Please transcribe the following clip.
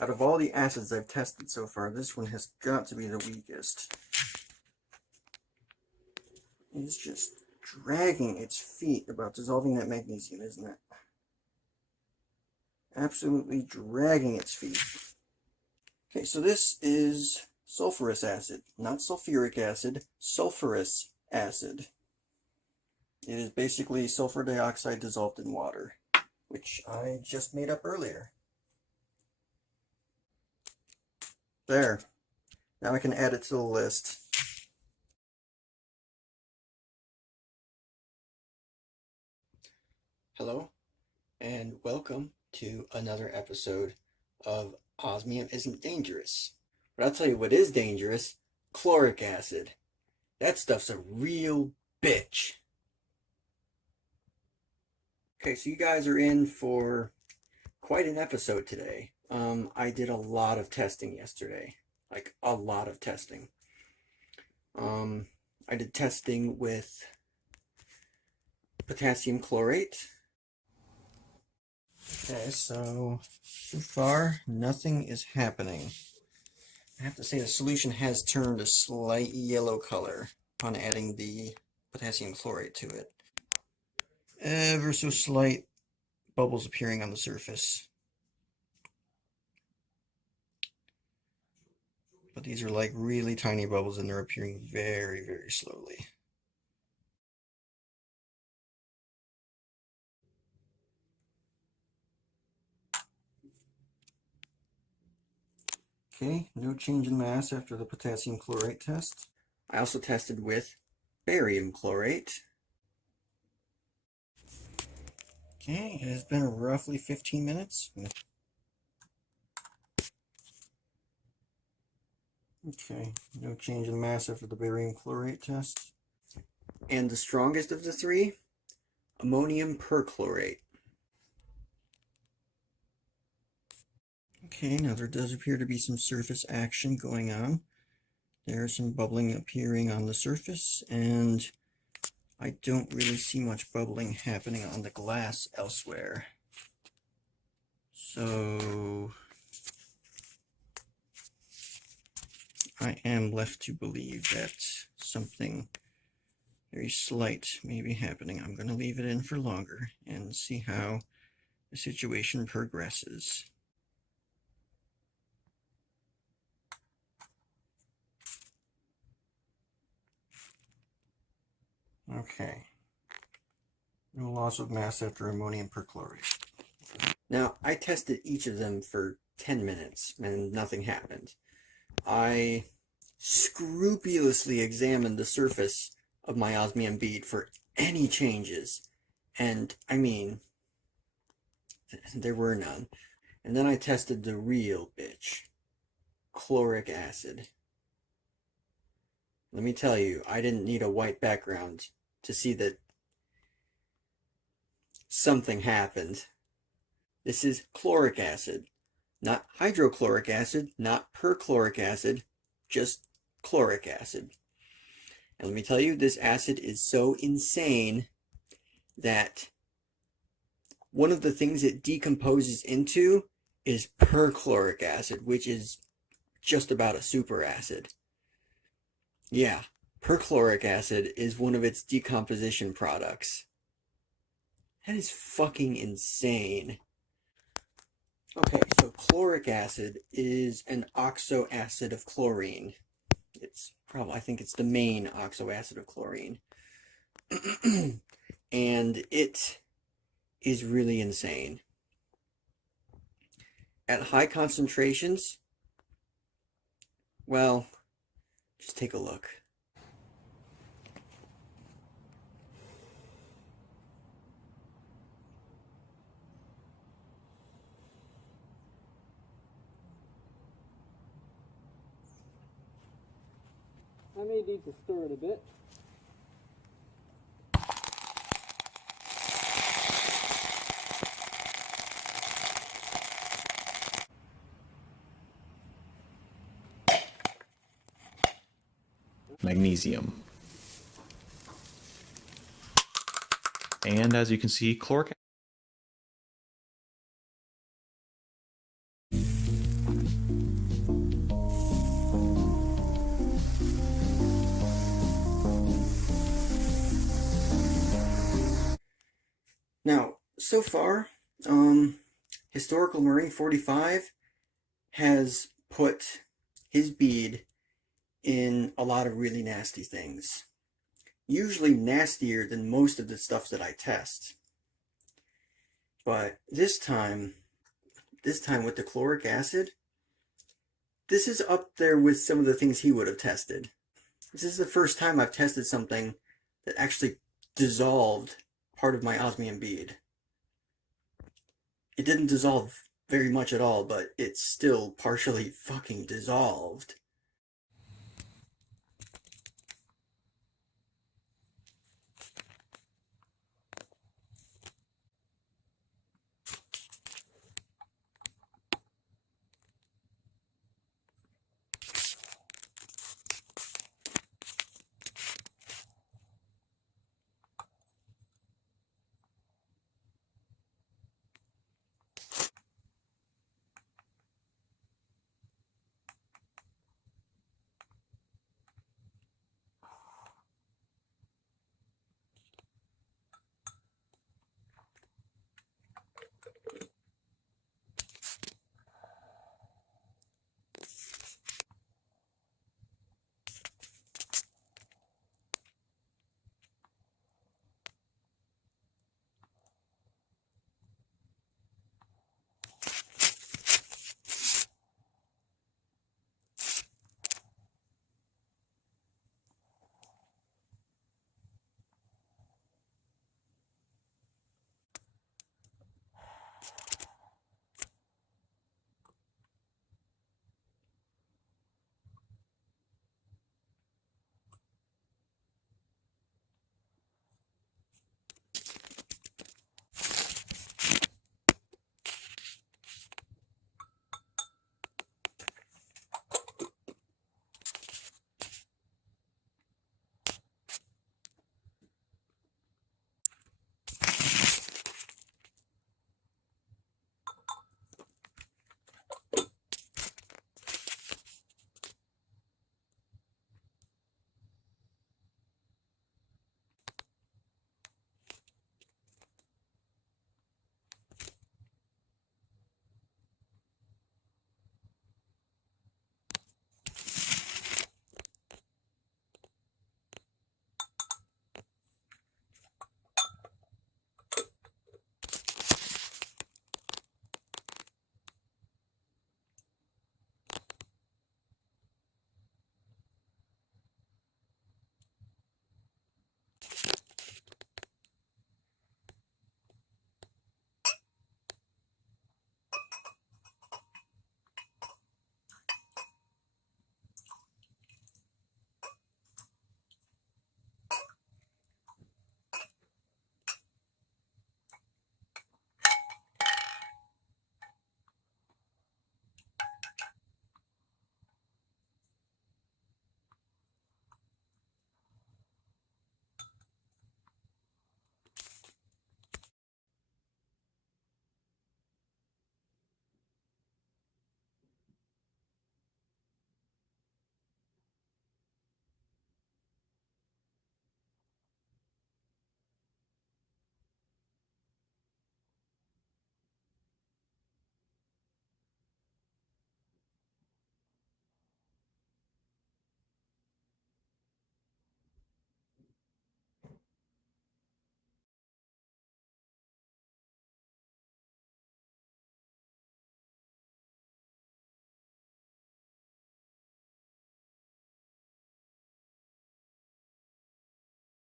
Out of all the acids I've tested so far, this one has got to be the weakest. It's just dragging its feet about dissolving that magnesium, isn't it? Absolutely dragging its feet. Okay, so this is sulfurous acid, not sulfuric acid, sulfurous acid. It is basically sulfur dioxide dissolved in water, which I just made up earlier. There. Now I can add it to the list. Hello, and welcome to another episode of Osmium Isn't Dangerous. But I'll tell you what is dangerous: chloric acid. That stuff's a real bitch. Okay, so you guys are in for quite an episode today. I did a lot of testing yesterday. Like, a lot of testing. I did testing with potassium chlorate. Okay, so far, nothing is happening. I have to say the solution has turned a slight yellow color upon adding the potassium chlorate to it. Ever so slight bubbles appearing on the surface. But these are like really tiny bubbles and they're appearing very, very slowly. Okay, no change in mass after the potassium chlorate test. I also tested with barium chlorate. Okay, it has been roughly 15 minutes. Okay, no change in mass after the barium chlorate test. And the strongest of the three, ammonium perchlorate. Okay, now there does appear to be some surface action going on. There's some bubbling appearing on the surface, and I don't really see much bubbling happening on the glass elsewhere. So I am left to believe that something very slight may be happening. I'm going to leave it in for longer and see how the situation progresses. Okay. No loss of mass after ammonium perchlorate. Now, I tested each of them for 10 minutes and nothing happened. I scrupulously examined the surface of my osmium bead for any changes, and I mean, there were none. And then I tested the real bitch, chloric acid. Let me tell you, I didn't need a white background to see that something happened. This is chloric acid, not hydrochloric acid, not perchloric acid, just chloric acid. And let me tell you, this acid is so insane that one of the things it decomposes into is perchloric acid, which is just about a super acid. Yeah, perchloric acid is one of its decomposition products. That is fucking insane. Okay, so chloric acid is an oxoacid of chlorine. I think it's the main oxoacid of chlorine. And it is really insane. At high concentrations, well, just take a look. I may need to stir it a bit. Magnesium. And as you can see, chloric Now, so far, Historical Marine 45 has put his bead in a lot of really nasty things. Usually nastier than most of the stuff that I test. But this time with the chloric acid, this is up there with some of the things he would have tested. This is the first time I've tested something that actually dissolved part of my osmium bead. It didn't dissolve very much at all, but it's still partially fucking dissolved.